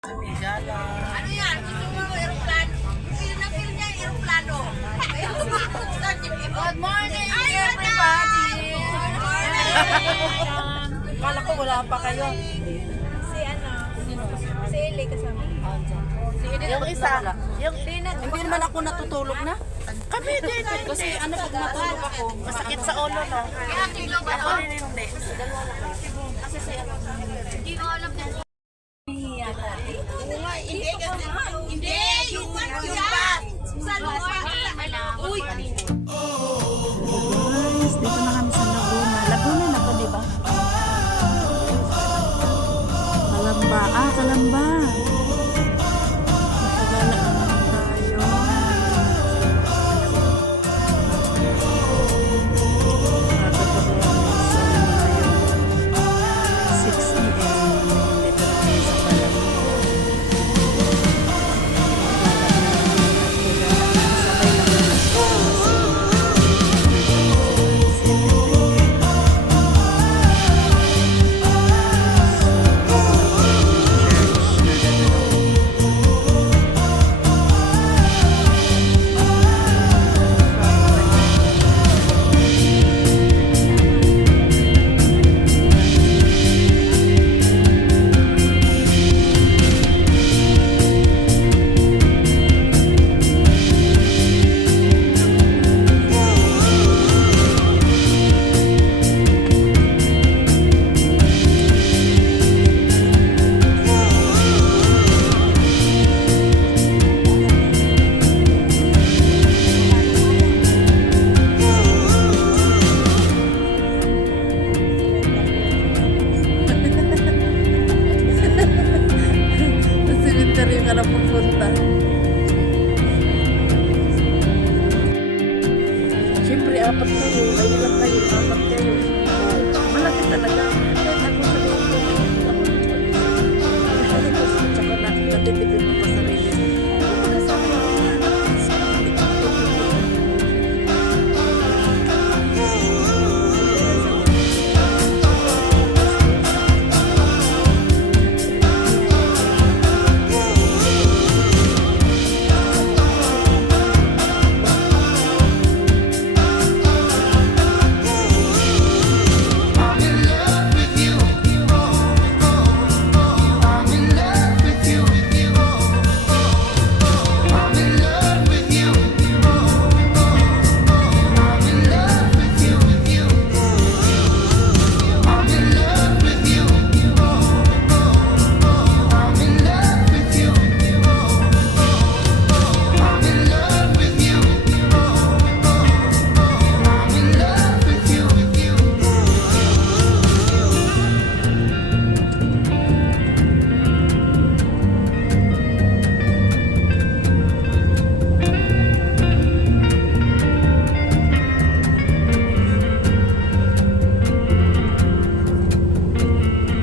Ano yan? Gusto mo aeroplano? Feel na feel niya aeroplano. Good morning, everybody! Kala ko wala pa kayo. Si Eli kasama. Yung isa, hindi naman ako natutulog na. Kami din. Kasi ano pag matulog ako, masakit sa ulo na. Kaya tiglo ba Ako to? rin hindi. Hindi ko alam din. Hindi! Yung bat! Sa lupa! Uy! Guys, dito na kami sa Laguna. Laguna na po, di ba? Kalamba. Kalamba. Matagala naman tayo. Sa 6 AM. Dito na kami sa Kalamba. Sabay lang sa cemetery ka na pupunta. Siyempre, apat kayo. Ayun lang kayo. Apat kayo. Malaki talaga. Kahit ako sa loob ko. Tsaka natitipid mo pa sarili. Kasama yung mga anak. Hindi ko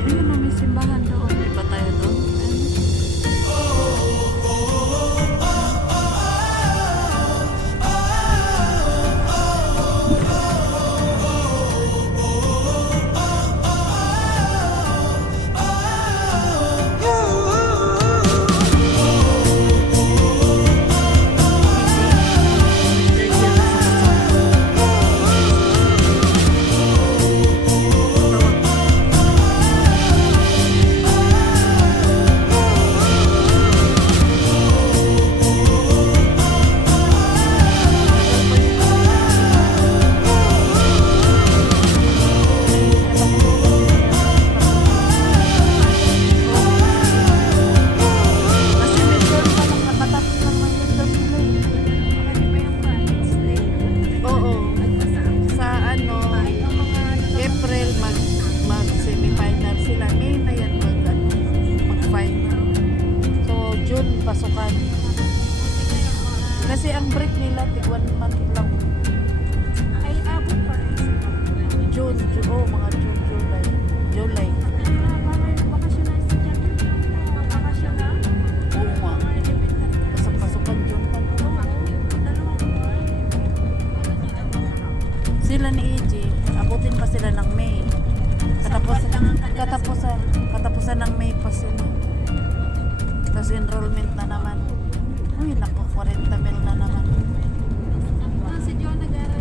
Ayun, may simbahan doon. Di ba tayo doon? Kasi medyo pa lang nakatapos lang ng midterm nila eh. Oo. Sa April mag semi-final sila. May na yan mag-final. So June pasukan. Kasi ang break nila tig 1 month lang. Ay, abot pa rin. June, mga June, July. Bakasyon na estudyante. Bakasyon na. Oo nga. Pasok-pasukan June pa. Dalawang buwan. Sila ni EJ, abutin pa sila ng May. Katapusan ng May pa sila. Tapos enrollment na naman. Uy, naku, 40 mil na naman. Si John nag-aaral